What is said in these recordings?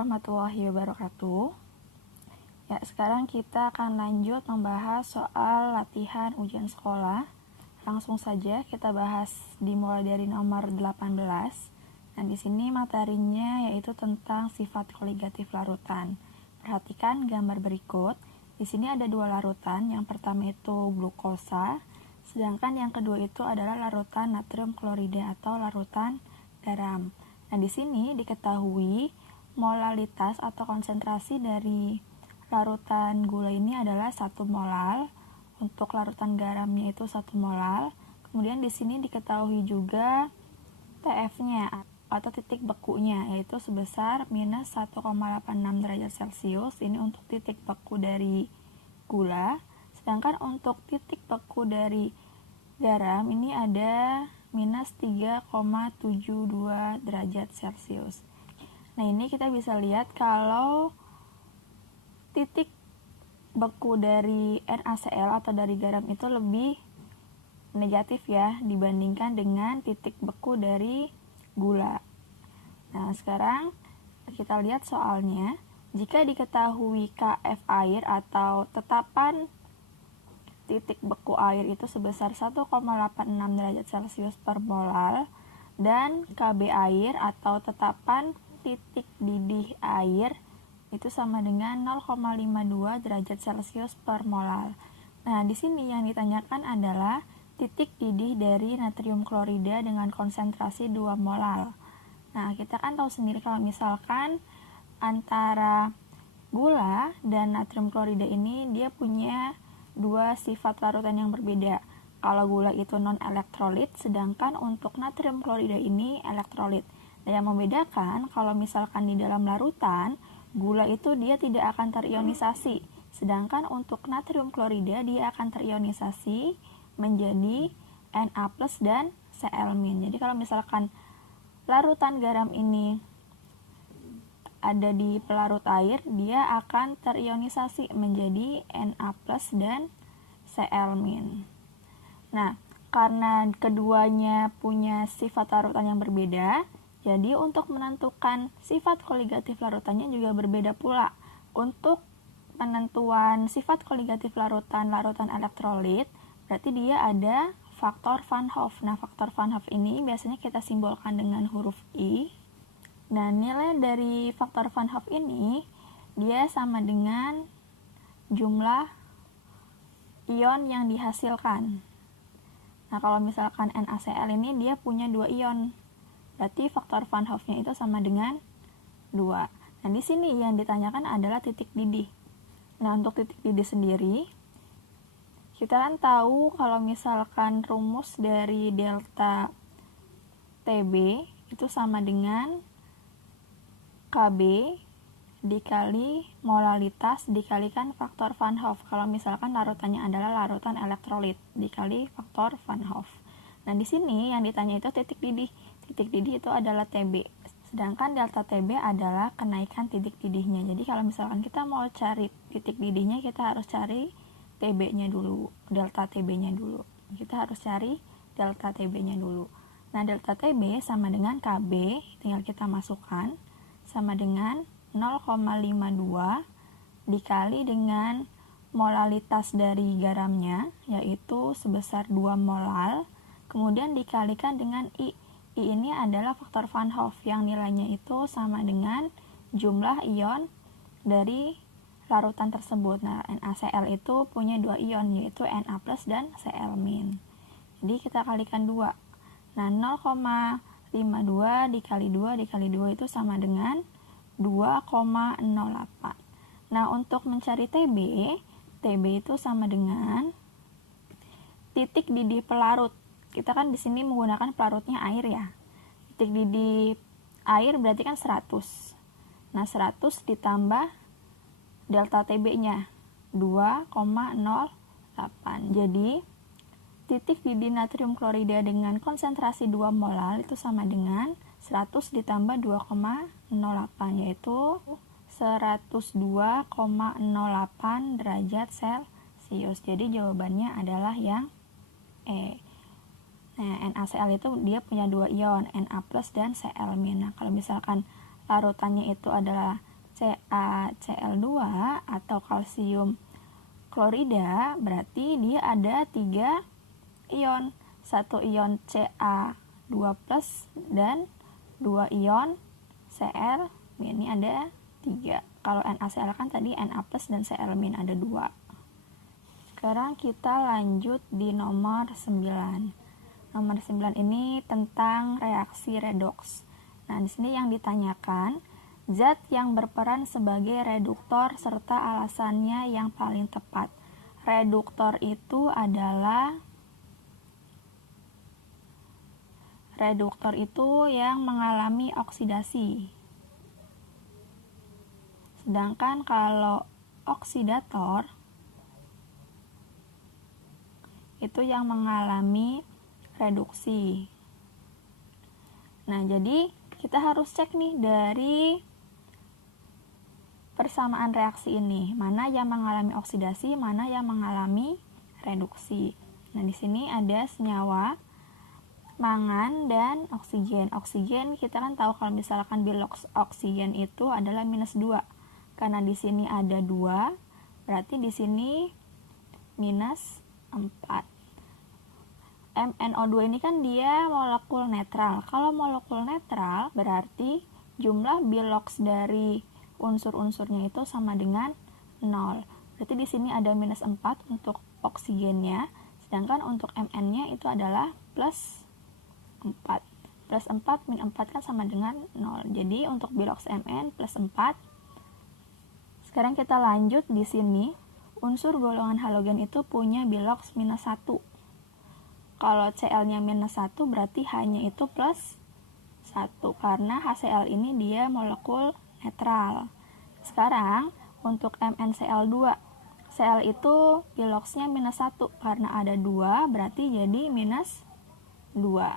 warahmatullahi wabarakatuh. Ya, sekarang kita akan lanjut membahas soal latihan ujian sekolah. Langsung saja kita bahas dimulai dari nomor 18. Nah, di sini materinya yaitu tentang sifat koligatif larutan. Perhatikan gambar berikut. Di sini ada dua larutan. Yang pertama itu glukosa, sedangkan yang kedua itu adalah larutan natrium klorida atau larutan garam. Nah, di sini diketahui molalitas atau konsentrasi dari larutan gula ini adalah 1 molal. Untuk larutan garamnya itu 1 molal. Kemudian di sini diketahui juga TF-nya atau titik bekunya, yaitu sebesar minus 1,86 derajat Celcius. Ini untuk titik beku dari gula. Sedangkan untuk titik beku dari garam ini ada minus 3,72 derajat Celcius. Nah, ini kita bisa lihat kalau titik beku dari NaCl atau dari garam itu lebih negatif ya dibandingkan dengan titik beku dari gula. Nah, sekarang kita lihat soalnya. Jika diketahui Kf air atau tetapan titik beku air itu sebesar 1,86 derajat Celcius per molal dan Kb air atau tetapan titik didih air itu sama dengan 0,52 derajat Celcius per molal. Nah, di sini yang ditanyakan adalah titik didih dari natrium klorida dengan konsentrasi 2 molal. Nah, kita kan tahu sendiri kalau misalkan antara gula dan natrium klorida ini dia punya dua sifat larutan yang berbeda. Kalau gula itu non-elektrolit, sedangkan untuk natrium klorida ini elektrolit. Nah, yang membedakan kalau misalkan di dalam larutan, gula itu dia tidak akan terionisasi. Sedangkan untuk natrium klorida dia akan terionisasi menjadi Na+ dan Cl-. Jadi kalau misalkan larutan garam ini ada di pelarut air, dia akan terionisasi menjadi Na+ dan Cl-. Nah, karena keduanya punya sifat larutan yang berbeda, jadi untuk menentukan sifat koligatif larutannya juga berbeda pula. Untuk penentuan sifat koligatif larutan elektrolit, berarti dia ada faktor Van Hoff. Nah, faktor Van Hoff ini biasanya kita simbolkan dengan huruf I. Nah, nilai dari faktor Van Hoff ini dia sama dengan jumlah ion yang dihasilkan. Nah, kalau misalkan NaCl ini dia punya 2 ion. Berarti faktor Van Hoff-nya itu sama dengan 2. Nah, di sini yang ditanyakan adalah titik didih. Nah, untuk titik didih sendiri, kita kan tahu kalau misalkan rumus dari delta Tb itu sama dengan Kb dikali molalitas dikalikan faktor Van Hoff. Kalau misalkan larutannya adalah larutan elektrolit dikali faktor Van Hoff. Nah, di sini yang ditanya itu titik didih. Titik didih itu adalah Tb. Sedangkan delta Tb adalah kenaikan titik didihnya. Jadi kalau misalkan kita mau cari titik didihnya, kita harus cari Tb-nya dulu, delta Tb-nya dulu. Kita harus cari delta Tb-nya dulu. Nah, delta Tb sama dengan Kb, tinggal kita masukkan, sama dengan 0,52 dikali dengan molalitas dari garamnya, yaitu sebesar 2 molal, kemudian dikalikan dengan I. I ini adalah faktor Van Hoff yang nilainya itu sama dengan jumlah ion dari larutan tersebut. Nah, NaCl itu punya 2 ion, yaitu Na+ dan Cl-. Jadi kita kalikan 2. Nah, 0,52 dikali 2 dikali 2 itu sama dengan 2,08. Nah, untuk mencari Tb, Tb itu sama dengan titik didih pelarut. Kita kan di sini menggunakan pelarutnya air ya. Titik didih air berarti kan 100. Nah, 100 ditambah delta Tb-nya 2,08. Jadi, titik didih natrium klorida dengan konsentrasi 2 molal itu sama dengan 100 ditambah 2,08, yaitu 102,08 derajat Celcius. Jadi jawabannya adalah yang E. Nah, NaCl itu dia punya 2 ion, Na+ dan Cl-. Nah, kalau misalkan larutannya itu adalah CaCl2 atau kalsium klorida, berarti dia ada 3 ion. 1 ion Ca2+ dan 2 ion Cl-. Ini ada 3. Kalau NaCl kan tadi Na+ dan Cl- ada 2. Sekarang kita lanjut di nomor 9. Nomor 9 ini tentang reaksi redoks. Nah, di sini yang ditanyakan zat yang berperan sebagai reduktor serta alasannya yang paling tepat. Reduktor itu yang mengalami oksidasi. Sedangkan kalau oksidator itu yang mengalami reduksi. Nah, jadi kita harus cek nih dari persamaan reaksi ini, mana yang mengalami oksidasi, mana yang mengalami reduksi. Nah, di sini ada senyawa mangan dan oksigen. Oksigen kita kan tahu kalau misalkan biloks oksigen itu adalah -2. Karena di sini ada 2, berarti di sini -4. MnO2 ini kan dia molekul netral. Kalau molekul netral berarti jumlah biloks dari unsur-unsurnya itu sama dengan 0. Berarti di sini ada -4 untuk oksigennya, sedangkan untuk Mn-nya itu adalah +4. +4 min 4 kan sama dengan 0. Jadi untuk biloks Mn +4. Sekarang kita lanjut di sini. Unsur golongan halogen itu punya biloks -1. Kalau Cl-nya -1 berarti hanya itu +1 karena HCl ini dia molekul netral. Sekarang untuk MnCl2, Cl itu biloksnya -1 karena ada 2 berarti jadi -2.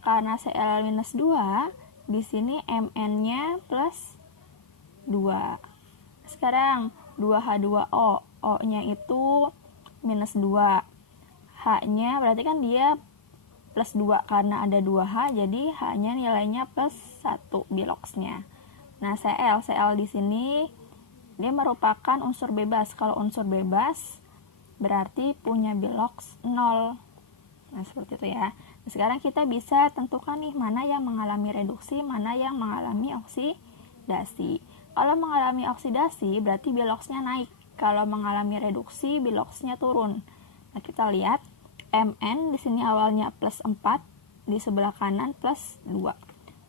Karena Cl -2 di sini Mn-nya +2. Sekarang 2H2O, O-nya itu -2. H-nya berarti kan dia +2 karena ada 2H, jadi H-nya nilainya +1 biloksnya. Nah, Cl di sini dia merupakan unsur bebas. Kalau unsur bebas berarti punya biloks 0. Nah, seperti itu ya. Nah, sekarang kita bisa tentukan nih mana yang mengalami reduksi, mana yang mengalami oksidasi. Kalau mengalami oksidasi berarti biloksnya naik. Kalau mengalami reduksi biloksnya turun. Nah, kita lihat Mn di sini awalnya +4, di sebelah kanan +2.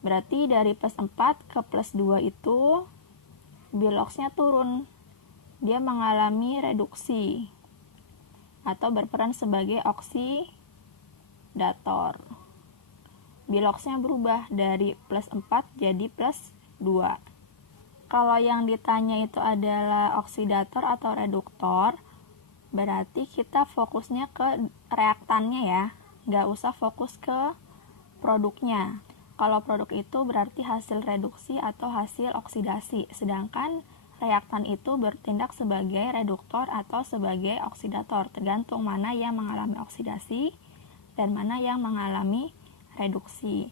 Berarti dari +4 ke +2 itu biloksnya turun. Dia mengalami reduksi atau berperan sebagai oksidator. Biloksnya berubah dari +4 jadi +2. Kalau yang ditanya itu adalah oksidator atau reduktor, berarti kita fokusnya ke reaktannya ya, nggak usah fokus ke produknya. Kalau produk itu berarti hasil reduksi atau hasil oksidasi, sedangkan reaktan itu bertindak sebagai reduktor atau sebagai oksidator, tergantung mana yang mengalami oksidasi dan mana yang mengalami reduksi.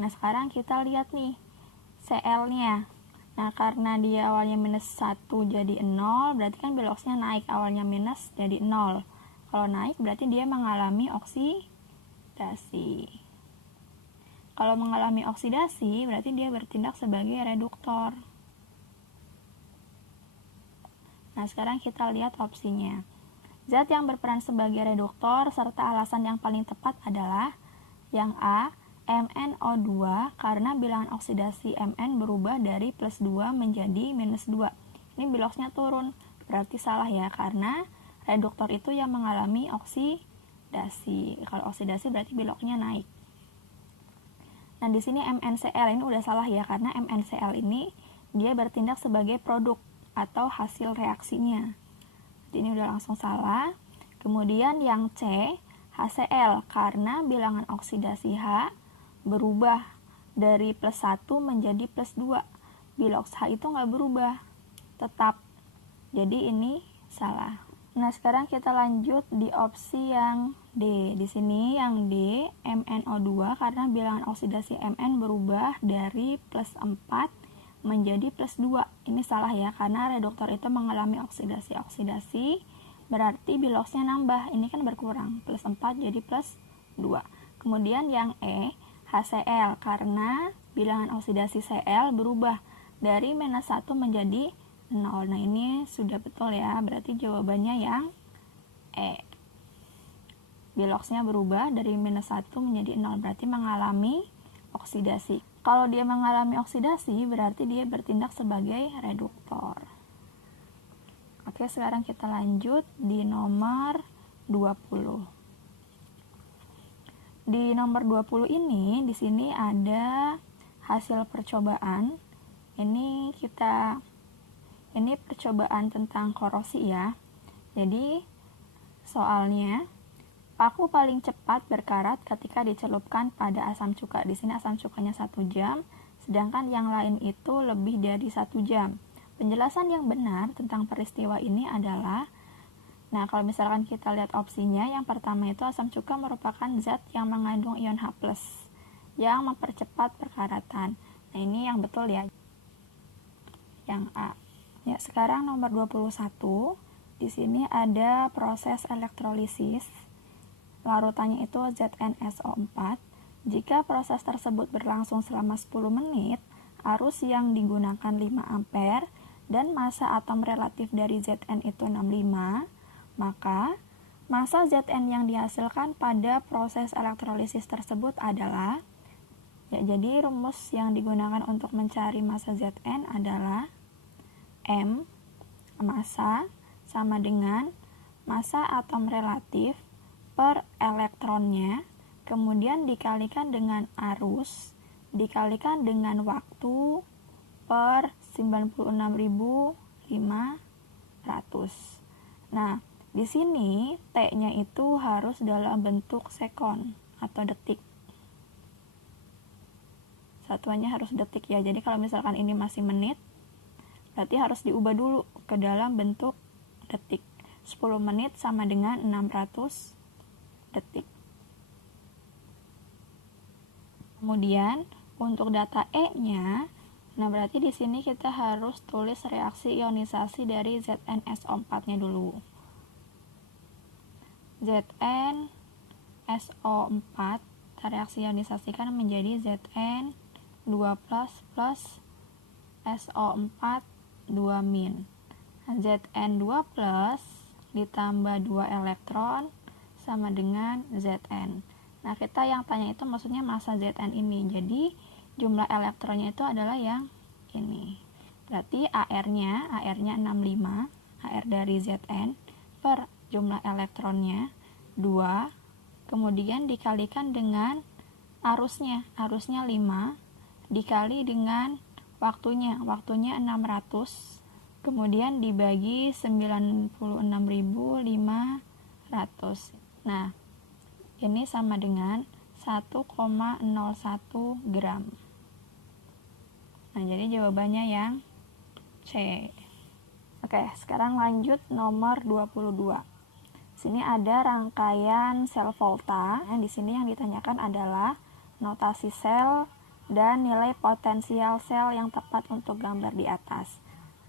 Nah, sekarang kita lihat nih Cl-nya. Nah, karena dia awalnya -1 jadi 0, berarti kan biloksnya naik, awalnya minus jadi 0. Kalau naik berarti dia mengalami oksidasi. Kalau mengalami oksidasi berarti dia bertindak sebagai reduktor. Nah, sekarang kita lihat opsinya. Zat yang berperan sebagai reduktor serta alasan yang paling tepat adalah yang A, MnO2 karena bilangan oksidasi Mn berubah dari +2 menjadi -2. Ini biloksnya turun, berarti salah ya, karena reduktor itu yang mengalami oksidasi. Kalau oksidasi berarti biloknya naik. Nah, di sini MnCl ini udah salah ya, karena MnCl ini dia bertindak sebagai produk atau hasil reaksinya. Jadi ini udah langsung salah. Kemudian yang C, HCl karena bilangan oksidasi H berubah dari +1 menjadi +2. Biloks H itu nggak berubah, tetap. Jadi ini salah. Nah, sekarang kita lanjut di opsi yang D. Di sini yang D, MnO2 karena bilangan oksidasi Mn berubah dari +4 menjadi plus 2. Ini salah ya, karena reduktor itu mengalami oksidasi, berarti biloxnya nambah. Ini kan berkurang, plus 4 jadi plus 2. Kemudian yang E, HCl, karena bilangan oksidasi Cl berubah dari -1 menjadi 0. Nah, ini sudah betul ya, berarti jawabannya yang E. Biloxnya berubah dari -1 menjadi 0, berarti mengalami oksidasi. Kalau dia mengalami oksidasi, berarti dia bertindak sebagai reduktor. Oke, sekarang kita lanjut di nomor 20. Di nomor 20 ini, di sini ada hasil percobaan. Ini percobaan tentang korosi ya. Jadi, soalnya paku paling cepat berkarat ketika dicelupkan pada asam cuka. Di sini asam cukanya 1 jam, sedangkan yang lain itu lebih dari 1 jam. Penjelasan yang benar tentang peristiwa ini adalah, nah kalau misalkan kita lihat opsinya, yang pertama itu asam cuka merupakan zat yang mengandung ion H+, yang mempercepat perkaratan. Nah, ini yang betul ya, yang A. Ya, sekarang nomor 21. Di sini ada proses elektrolisis. Larutannya itu ZnSO4. Jika proses tersebut berlangsung selama 10 menit, arus yang digunakan 5 ampere dan massa atom relatif dari Zn itu 65, maka massa Zn yang dihasilkan pada proses elektrolisis tersebut adalah, ya, jadi rumus yang digunakan untuk mencari massa Zn adalah M, massa, sama dengan massa atom relatif per elektronnya, kemudian dikalikan dengan arus, dikalikan dengan waktu per 96.500. Nah, di sini T-nya itu harus dalam bentuk sekon atau detik. Satuannya harus detik ya. Jadi kalau misalkan ini masih menit, berarti harus diubah dulu ke dalam bentuk detik. 10 menit sama dengan 600 detik. Kemudian untuk data E-nya, nah berarti di sini kita harus tulis reaksi ionisasi dari ZnSO4-nya dulu. ZnSO4 reaksi ionisasikan menjadi Zn2+ plus SO4 2-. Zn2+ ditambah 2 elektron sama dengan Zn. Nah, kita yang tanya itu maksudnya massa Zn ini. Jadi, jumlah elektronnya itu adalah yang ini. Berarti AR-nya 65, AR dari Zn per jumlah elektronnya 2, kemudian dikalikan dengan arusnya 5, dikali dengan waktunya 600, kemudian dibagi 96.500. Nah, ini sama dengan 1,01 gram. Nah, jadi jawabannya yang C. Oke, sekarang lanjut nomor 22. Sini ada rangkaian sel volta. Di sini yang ditanyakan adalah notasi sel dan nilai potensial sel yang tepat untuk gambar di atas.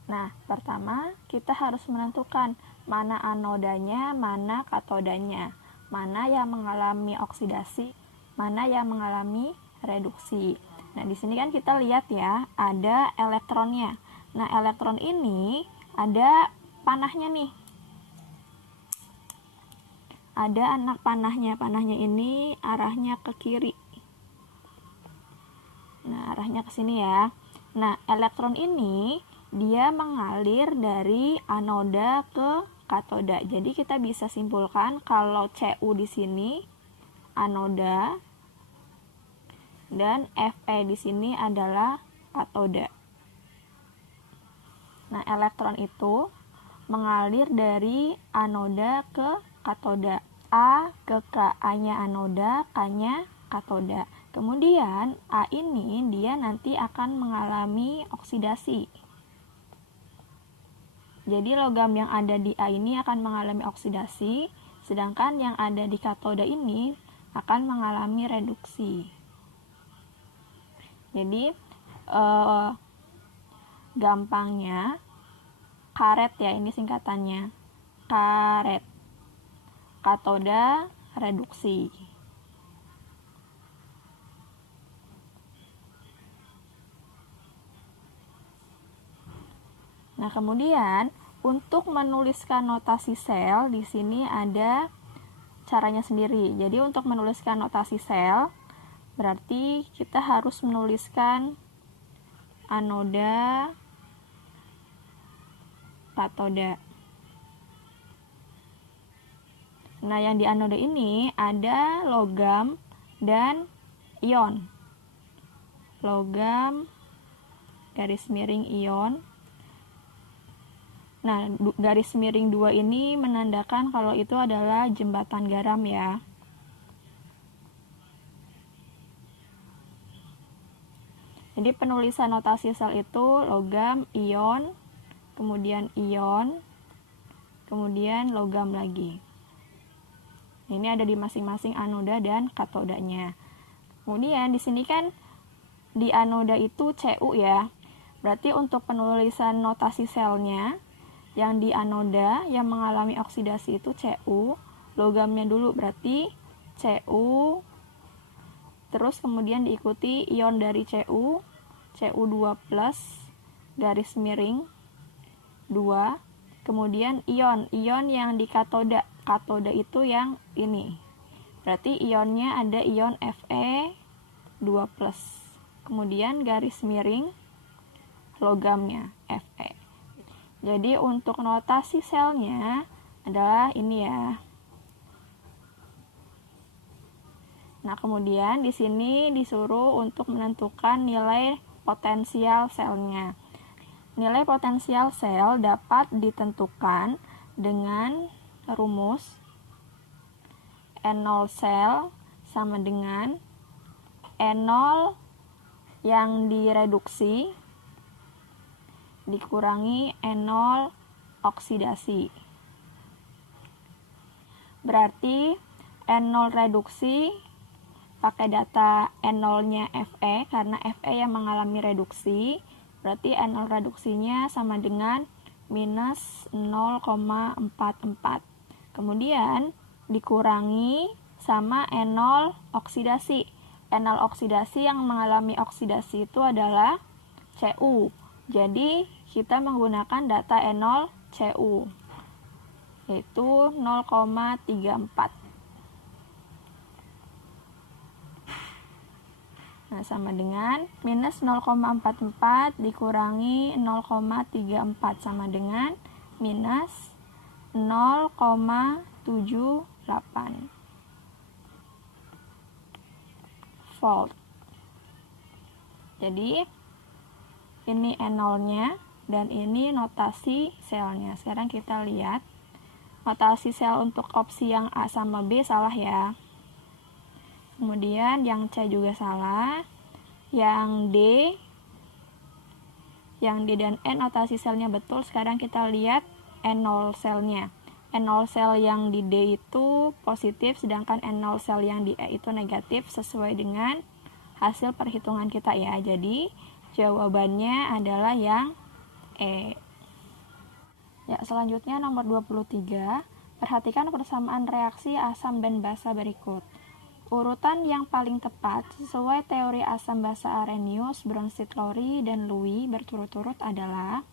Nah, pertama kita harus menentukan mana anodanya, mana katodanya, mana yang mengalami oksidasi, mana yang mengalami reduksi. Nah, di sini kan kita lihat ya, ada elektronnya. Nah, elektron ini ada panahnya nih. Ada anak panahnya. Panahnya ini arahnya ke kiri. Nah, arahnya ke sini ya. Nah, elektron ini dia mengalir dari anoda ke katoda. Jadi kita bisa simpulkan kalau Cu di sini anoda dan Fe di sini adalah katoda. Nah, elektron itu mengalir dari anoda ke katoda. A ke K, A-nya anoda, K-nya katoda. Kemudian A ini dia nanti akan mengalami oksidasi. Jadi logam yang ada di A ini akan mengalami oksidasi, sedangkan yang ada di katoda ini akan mengalami reduksi. Jadi gampangnya karet ya, ini singkatannya. Karet. Katoda reduksi. Nah, kemudian untuk menuliskan notasi sel di sini ada caranya sendiri. Jadi untuk menuliskan notasi sel berarti kita harus menuliskan anoda, katoda. Nah, yang di anoda ini ada logam dan ion. Logam garis miring ion. Nah, garis miring 2 ini menandakan kalau itu adalah jembatan garam ya. Jadi penulisan notasi sel itu logam, ion, kemudian ion, kemudian logam lagi. Ini ada di masing-masing anoda dan katodanya. Kemudian di sini kan di anoda itu Cu ya. Berarti untuk penulisan notasi selnya yang di anoda yang mengalami oksidasi itu Cu, logamnya dulu berarti Cu, terus kemudian diikuti ion dari Cu, Cu2+, garis miring 2, kemudian ion yang di katoda itu yang ini, berarti ionnya ada ion Fe2+, kemudian garis miring logamnya Fe. Jadi untuk notasi selnya adalah ini ya. Nah, kemudian di sini disuruh untuk menentukan nilai potensial selnya. Nilai potensial sel dapat ditentukan dengan rumus N0 sel sama dengan N0 yang direduksi dikurangi N0 oksidasi. Berarti N0 reduksi pakai data N0-nya Fe karena Fe yang mengalami reduksi. Berarti N0 reduksinya sama dengan minus 0,44. Kemudian dikurangi sama N0 oksidasi. N0 oksidasi yang mengalami oksidasi itu adalah Cu. Jadi kita menggunakan data N0 Cu, yaitu 0,34. Nah, sama dengan minus 0,44 dikurangi 0,34 sama dengan minus 0,78 volt. Jadi ini N0-nya dan ini notasi selnya. Sekarang kita lihat notasi sel untuk opsi yang A sama B salah ya. Kemudian yang C juga salah. Yang D dan N notasi selnya betul. Sekarang kita lihat N0 selnya. N0 sel yang di D itu positif, sedangkan N0 sel yang di E itu negatif sesuai dengan hasil perhitungan kita ya. Jadi jawabannya adalah yang E. Ya, selanjutnya nomor 23. Perhatikan persamaan reaksi asam dan basa berikut. Urutan yang paling tepat sesuai teori asam basa Arrhenius, Bronsted, Lowry, dan Louis berturut-turut adalah,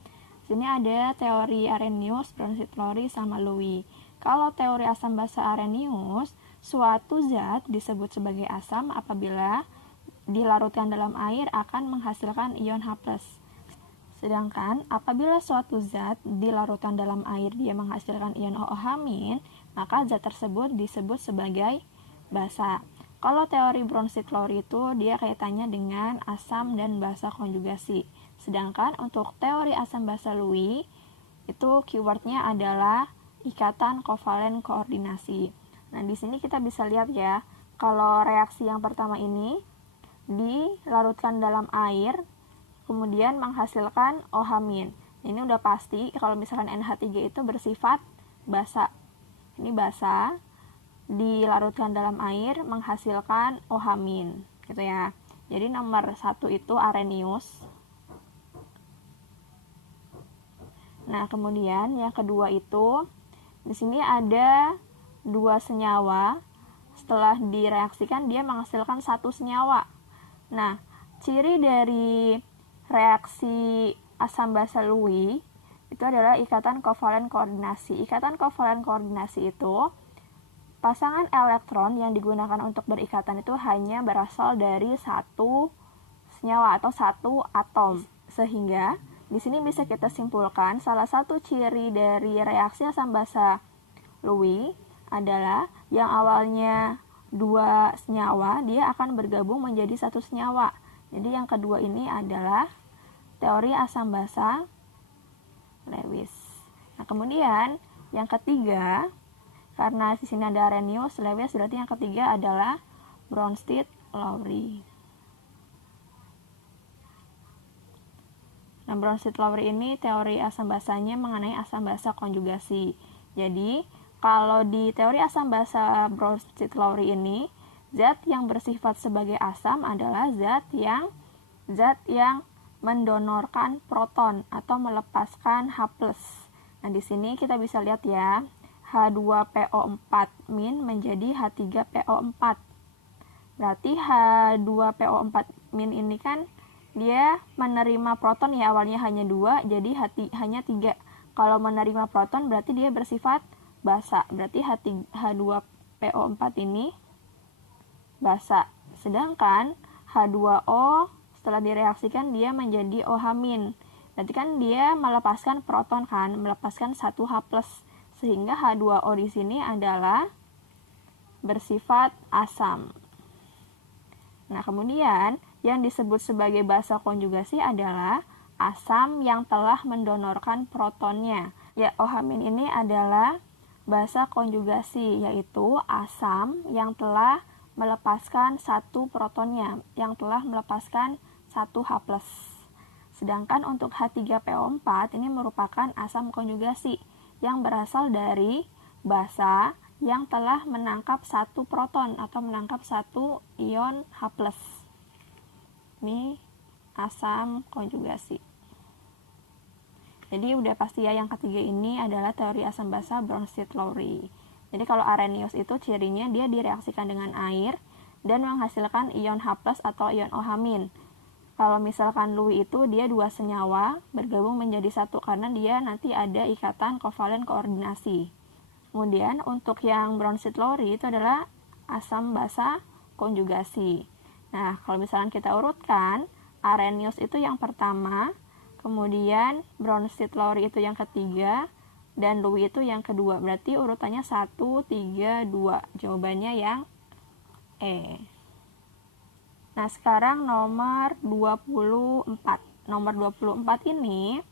sini ada teori Arrhenius, Bronsted, Lowry, sama Louis. Kalau teori asam basa Arrhenius, suatu zat disebut sebagai asam apabila dilarutkan dalam air akan menghasilkan ion H+. Sedangkan apabila suatu zat dilarutkan dalam air dia menghasilkan ion OH-, maka zat tersebut disebut sebagai basa. Kalau teori Bronsted-Lowry itu dia kaitannya dengan asam dan basa konjugasi. Sedangkan untuk teori asam basa Louis itu keywordnya adalah ikatan kovalen koordinasi. Nah, di sini kita bisa lihat ya, kalau reaksi yang pertama ini dilarutkan dalam air kemudian menghasilkan OH-. Ini udah pasti kalau misalkan NH3 itu bersifat basa. Ini basa, dilarutkan dalam air menghasilkan OH- gitu ya. Jadi nomor 1 itu Arrhenius. Nah, kemudian yang kedua itu di sini ada 2 senyawa. Setelah direaksikan dia menghasilkan 1 senyawa. Nah, ciri dari reaksi asam basa Lewis itu adalah ikatan kovalen koordinasi. Ikatan kovalen koordinasi itu pasangan elektron yang digunakan untuk berikatan itu hanya berasal dari 1 senyawa atau 1 atom. Sehingga di sini bisa kita simpulkan salah satu ciri dari reaksi asam basa Lewis adalah yang awalnya 2 senyawa, dia akan bergabung menjadi 1 senyawa. Jadi yang kedua ini adalah teori asam basa Lewis. Nah, kemudian yang ketiga, karena di sini ada Arrhenius, Lewis, berarti yang ketiga adalah Bronsted-Lowry. Nah, Bronsted-Lowry ini teori asam basanya mengenai asam basa konjugasi. Jadi, kalau di teori asam basa Bronsted-Lowry ini, zat yang bersifat sebagai asam adalah zat yang mendonorkan proton atau melepaskan H+. Nah, di sini kita bisa lihat ya, H2PO4- menjadi H3PO4. Berarti H2PO4- ini kan dia menerima proton ya, awalnya hanya 2, jadi hanya 3. Kalau menerima proton berarti dia bersifat basa. Berarti H2PO4 ini basa. Sedangkan H2O setelah direaksikan dia menjadi OH-. Berarti kan dia melepaskan proton kan, melepaskan 1 H+. Sehingga H2O di sini adalah bersifat asam. Nah, kemudian yang disebut sebagai basa konjugasi adalah asam yang telah mendonorkan protonnya. Ya, OH- ini adalah basa konjugasi, yaitu asam yang telah melepaskan 1 protonnya, yang telah melepaskan 1 H+. Sedangkan untuk H3PO4 ini merupakan asam konjugasi yang berasal dari basa yang telah menangkap 1 proton atau menangkap 1 ion H+. Ini asam konjugasi. Jadi udah pasti ya, yang ketiga ini adalah teori asam basa Bronsted-Lowry. Jadi kalau Arrhenius itu cirinya dia direaksikan dengan air dan menghasilkan ion H+ atau ion OH-. Kalau misalkan Lewis itu dia 2 senyawa bergabung menjadi 1 karena dia nanti ada ikatan kovalen koordinasi. Kemudian untuk yang Bronsted-Lowry itu adalah asam basa konjugasi. Nah, kalau misalkan kita urutkan, Arrhenius itu yang pertama, kemudian Bronsted-Lowry itu yang ketiga, dan Lewis itu yang kedua. Berarti urutannya 1, 3, 2. Jawabannya yang E. Nah, sekarang nomor 24. Nomor 24 ini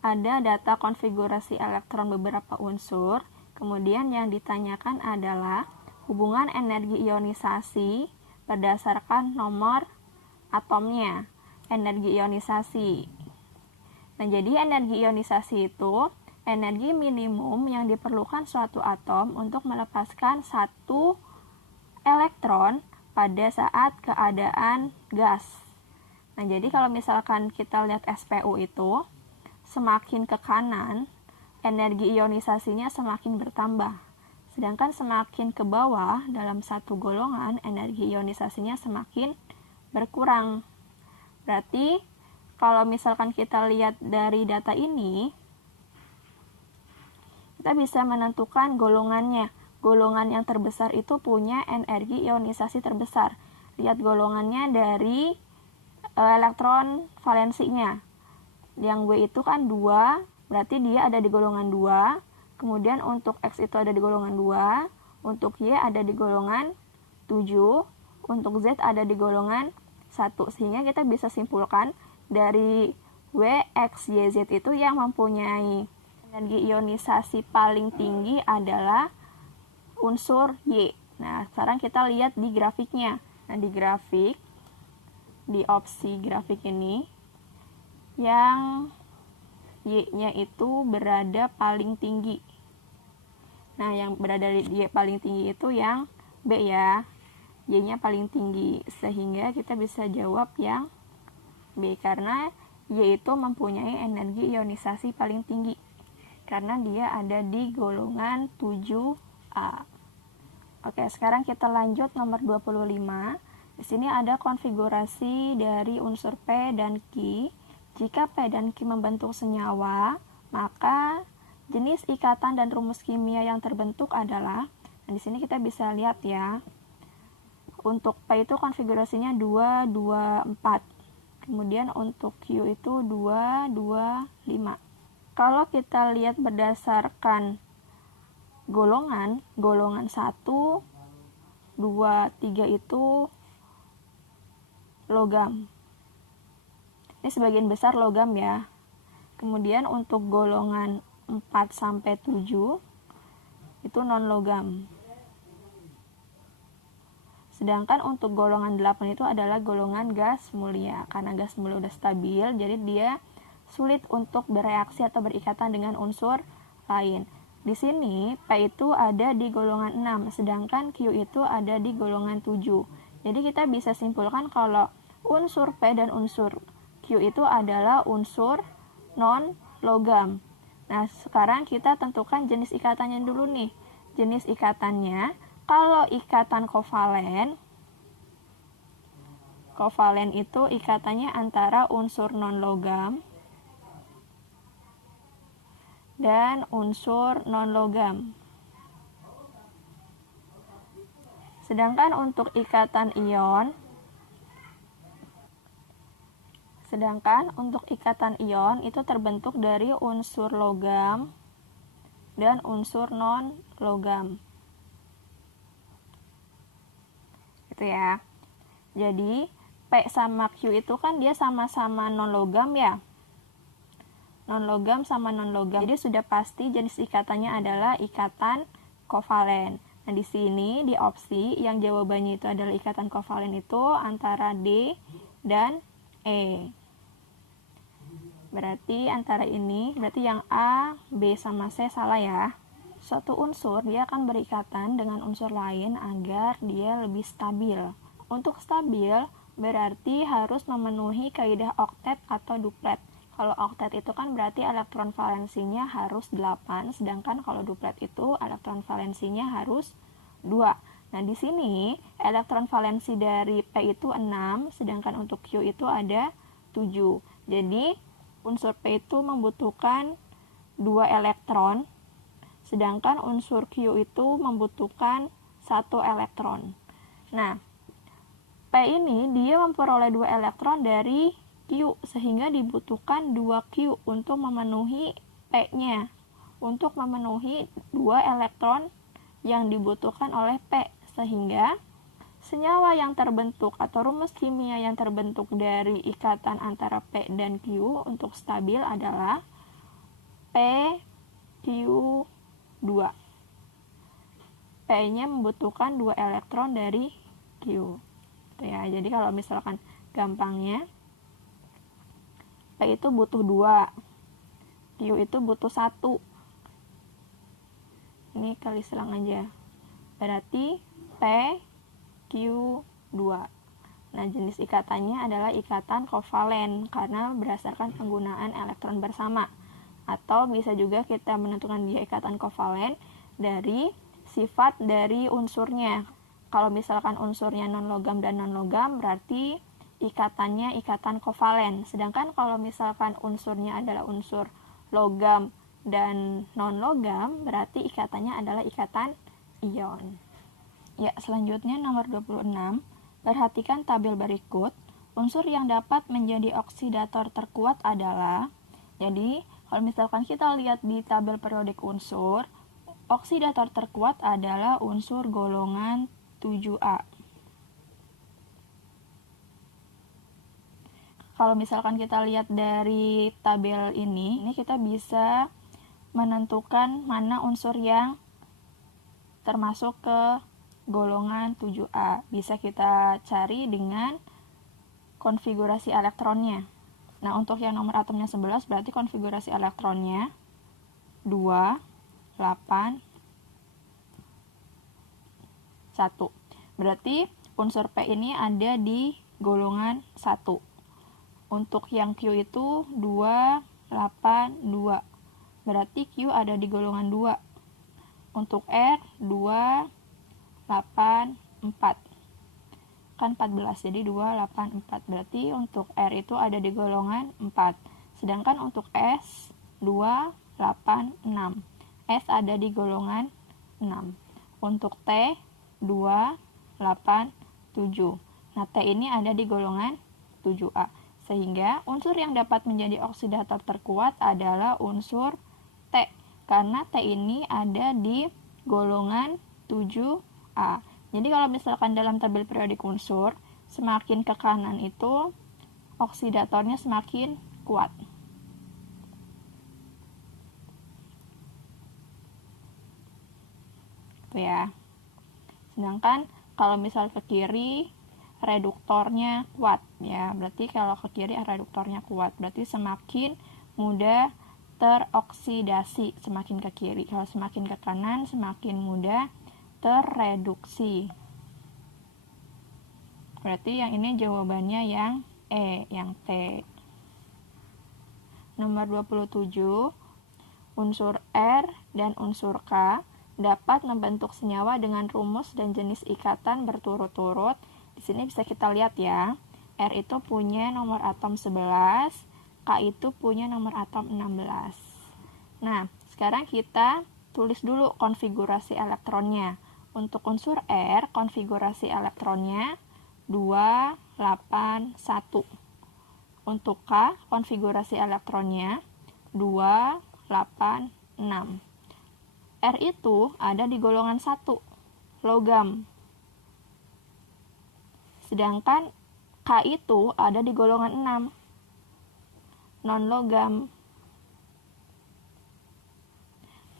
ada data konfigurasi elektron beberapa unsur. Kemudian yang ditanyakan adalah hubungan energi ionisasi berdasarkan nomor atomnya. Energi ionisasi. Nah, jadi energi ionisasi itu energi minimum yang diperlukan suatu atom untuk melepaskan 1 elektron pada saat keadaan gas. Nah, jadi kalau misalkan kita lihat SPU itu, semakin ke kanan, energi ionisasinya semakin bertambah. Sedangkan semakin ke bawah, dalam satu golongan, energi ionisasinya semakin berkurang. Berarti, kalau misalkan kita lihat dari data ini, kita bisa menentukan golongannya. Golongan yang terbesar itu punya energi ionisasi terbesar. Lihat golongannya dari elektron valensinya. Yang W itu kan 2, berarti dia ada di golongan 2. Kemudian untuk X itu ada di golongan 2. Untuk Y ada di golongan 7. Untuk Z ada di golongan 1. Sehingga kita bisa simpulkan dari W, X, Y, Z itu yang mempunyai energi ionisasi paling tinggi adalah unsur Y. Nah, sekarang kita lihat di grafiknya. Nah, di grafik, di opsi grafik ini, yang Y-nya itu berada paling tinggi. Nah, yang berada di Y paling tinggi itu yang B ya. Y-nya paling tinggi. Sehingga kita bisa jawab yang B, karena yaitu mempunyai energi ionisasi paling tinggi karena dia ada di golongan 7A. Oke, sekarang kita lanjut nomor 25. Di sini ada konfigurasi dari unsur P dan Q. Jika P dan Q membentuk senyawa, maka jenis ikatan dan rumus kimia yang terbentuk adalah, nah di sini kita bisa lihat ya. Untuk P itu konfigurasinya 2, 2, 4. Kemudian untuk Q itu 2, 2, 5. Kalau kita lihat berdasarkan golongan 1, 2, 3 itu logam. Ini sebagian besar logam ya. Kemudian untuk golongan 4 sampai 7 itu non logam. Sedangkan untuk golongan 8 itu adalah golongan gas mulia. Karena gas mulia udah stabil, jadi dia sulit untuk bereaksi atau berikatan dengan unsur lain. Di sini P itu ada di golongan 6, sedangkan Q itu ada di golongan 7. Jadi kita bisa simpulkan kalau unsur P dan unsur Q itu adalah unsur non-logam. Nah, sekarang kita tentukan jenis ikatannya dulu nih. Jenis ikatannya, kalau ikatan kovalen itu ikatannya antara unsur non-logam dan unsur non-logam. Sedangkan untuk ikatan ion itu terbentuk dari unsur logam dan unsur non-logam. Gitu ya. Jadi, P sama Q itu kan dia sama-sama non-logam ya. Non-logam sama non-logam. Jadi sudah pasti jenis ikatannya adalah ikatan kovalen. Nah, di sini di opsi yang jawabannya itu adalah ikatan kovalen itu antara D dan E. Berarti antara ini, berarti yang A, B, sama C salah ya. Suatu unsur dia akan berikatan dengan unsur lain agar dia lebih stabil. Untuk stabil berarti harus memenuhi kaidah oktet atau duplet. Kalau oktet itu kan berarti elektron valensinya harus 8, sedangkan kalau duplet itu elektron valensinya harus 2. Nah, di sini elektron valensi dari P itu 6, sedangkan untuk Q itu ada 7. Jadi unsur P itu membutuhkan 2 elektron, sedangkan unsur Q itu membutuhkan 1 elektron. Nah, P ini dia memperoleh 2 elektron dari Q, sehingga dibutuhkan 2Q untuk memenuhi P-nya, untuk memenuhi 2 elektron yang dibutuhkan oleh P, sehingga senyawa yang terbentuk atau rumus kimia yang terbentuk dari ikatan antara P dan Q untuk stabil adalah PQ2. P-nya membutuhkan 2 elektron dari Q. Gitu ya. Jadi kalau misalkan gampangnya P itu butuh 2, Q itu butuh 1. Ini kali selang aja. Berarti Q2. Nah, jenis ikatannya adalah ikatan kovalen karena berdasarkan penggunaan elektron bersama. Atau bisa juga kita menentukan dia ikatan kovalen dari sifat dari unsurnya. Kalau misalkan unsurnya non-logam dan non-logam, berarti ikatannya ikatan kovalen. Sedangkan kalau misalkan unsurnya adalah unsur logam dan non-logam, berarti ikatannya adalah ikatan ion. Ya, selanjutnya nomor 26. Perhatikan tabel berikut. Unsur yang dapat menjadi oksidator terkuat adalah, jadi kalau misalkan kita lihat di tabel periodik unsur, oksidator terkuat adalah unsur golongan 7A. Kalau misalkan kita lihat dari tabel ini kita bisa menentukan mana unsur yang termasuk ke golongan 7A. Bisa kita cari dengan konfigurasi elektronnya. Nah, untuk yang nomor atomnya 11 berarti konfigurasi elektronnya 2, 8, 1. Berarti unsur P ini ada di golongan 1. Untuk yang Q itu 282. Berarti Q ada di golongan 2. Untuk R 284. Kan 14, jadi 284. Berarti untuk R itu ada di golongan 4. Sedangkan untuk S 286. S ada di golongan 6. Untuk T 287. Nah, T ini ada di golongan 7A. Sehingga unsur yang dapat menjadi oksidator terkuat adalah unsur T. Karena T ini ada di golongan 7A. Jadi kalau misalkan dalam tabel periodik unsur, semakin ke kanan itu oksidatornya semakin kuat. Itu ya. Sedangkan kalau misal ke kiri, reduktornya kuat ya. Berarti kalau ke kiri reduktornya kuat, berarti semakin mudah teroksidasi semakin ke kiri. Kalau semakin ke kanan semakin mudah terreduksi. Berarti yang ini jawabannya yang E, yang T. Nomor 27, unsur R dan unsur K dapat membentuk senyawa dengan rumus dan jenis ikatan berturut-turut. Di sini bisa kita lihat ya, R itu punya nomor atom 11, K itu punya nomor atom 16. Nah, sekarang kita tulis dulu konfigurasi elektronnya. Untuk unsur R, konfigurasi elektronnya 281. Untuk K, konfigurasi elektronnya 286. R itu ada di golongan 1, logam. Sedangkan K itu ada di golongan 6, non-logam.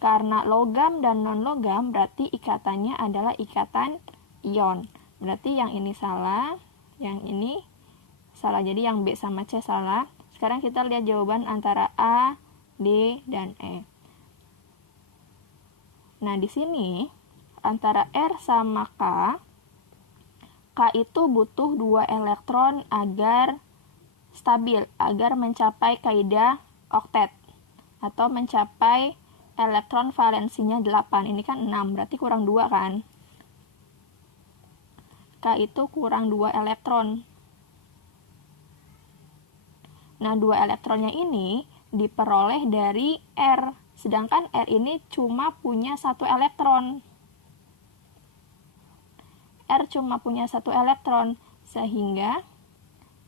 Karena logam dan non-logam berarti ikatannya adalah ikatan ion. Berarti yang ini salah, yang ini salah. Jadi yang B sama C salah. Sekarang kita lihat jawaban antara A, D, dan E. Nah, di sini antara R sama K itu butuh 2 elektron agar stabil, agar mencapai kaidah oktet atau mencapai elektron valensinya 8. Ini kan 6, berarti kurang 2 kan? K itu kurang 2 elektron. Nah, 2 elektronnya ini diperoleh dari R, sedangkan R ini cuma punya 1 elektron. R cuma punya 1 elektron, sehingga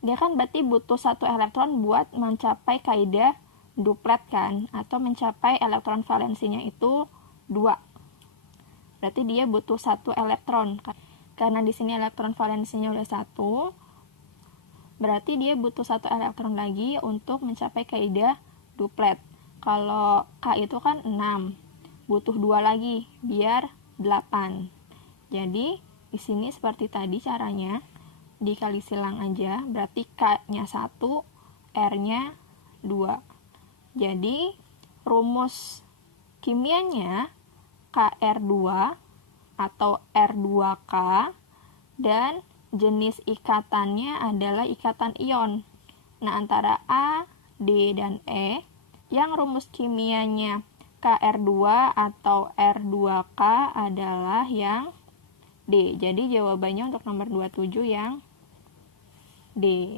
dia kan berarti butuh 1 elektron buat mencapai kaidah duplet kan, atau mencapai elektron valensinya itu 2. Berarti dia butuh 1 elektron. Karena di sini elektron valensinya udah 1, berarti dia butuh 1 elektron lagi untuk mencapai kaidah duplet. Kalau K itu kan 6, butuh 2 lagi biar 8. Jadi di sini seperti tadi caranya, dikali silang aja, berarti K-nya 1, R-nya 2. Jadi rumus kimianya KR2 atau R2K, dan jenis ikatannya adalah ikatan ion. Nah, antara A, D, dan E, yang rumus kimianya KR2 atau R2K adalah yang D. Jadi jawabannya untuk nomor 27 yang D.